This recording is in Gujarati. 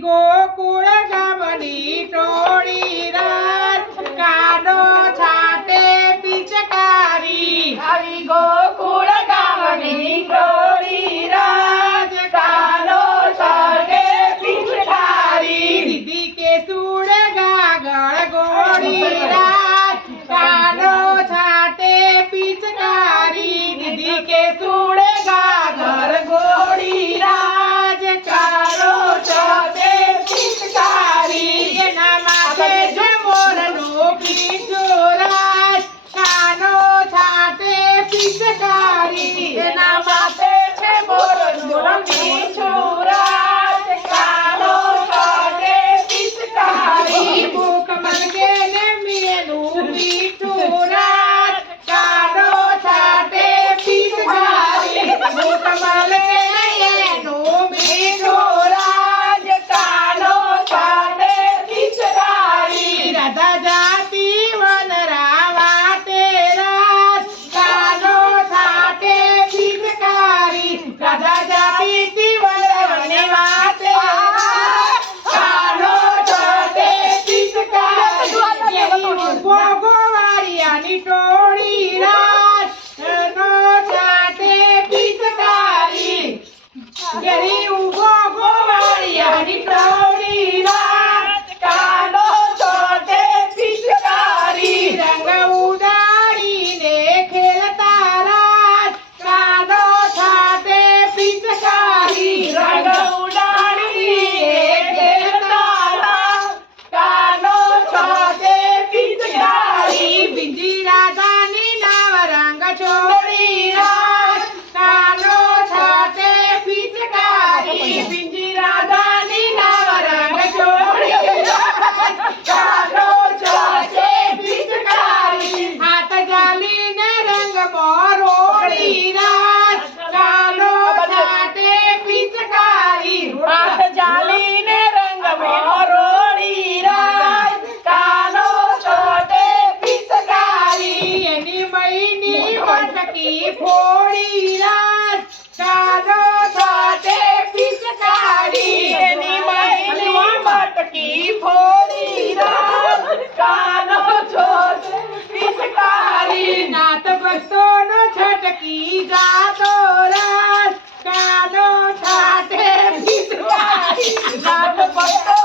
ગોકુળ ગામની ટોળી રાત કાનો છાટે પિચકારી આવી ગોકુળ ગામની ટોળી રાત કાનો છાટે પિચકારી દીદી કે સુડ ગાગળ ગોળી રાત કાનો છાટે પિચકારી દીદી કે સુડે ગાગર ગોળી રાજ કાનો છાટે પિચકારી એના માથે છે મોરનો પીછોરાજ કાનો છાટે પિચકારી એના માથે છે મોરનો પીછોરાજ કાનો છાટે પિચકારી ભૂખ મલકે ને મીનું પીછોરાજ કાનો છાટે પિચકારી ભૂખ મલકે એનું પીછોરાજ કાનો છાટે પિચકારી રાધા જાતિ વનરાવા તેરાજ કાનો છાટે પિચકારી રાધા જાતિ વનરાવા તેરાજ કાનો છાટે પિચકારી ગોવાળિયાની ટોળી રાજ કાનો છાટે પિચકારી ગરી ઉભો ગોવાળિયાની ટોળી રાજ કાનો છાટે પિચકારી રંગ ઉડાડીને ખેલતા રાજ કાનો છાટે પિચકારી રંગ ઉડાડીને ખેલતા કાનો છાટે પિચકારી બીજી રાધાની નાવ રંગ છોડી રાજ કાનો છાટે પિચકારી બીજી રાધાની નાવ રંગ છોડી રાજ કાનો છાટે પિચકારી હાથ જાલીને રંગ મોરોડી રાજ કાનો છાટે પિચકારી હાથ જાલીને રંગ મોરોડી રાજ કાનો છાટે પિચકારી એની મઈની મટકી ફોડી રાજ કાનો છાટે પિચકારી એની મહિની મટકી ફોડી રાજ કાનો છાટે પિચકારી નાથ ભક્તોનો છટકી જાતો રાજ કાનો છાટે પિચકારી નાથ ભક્તો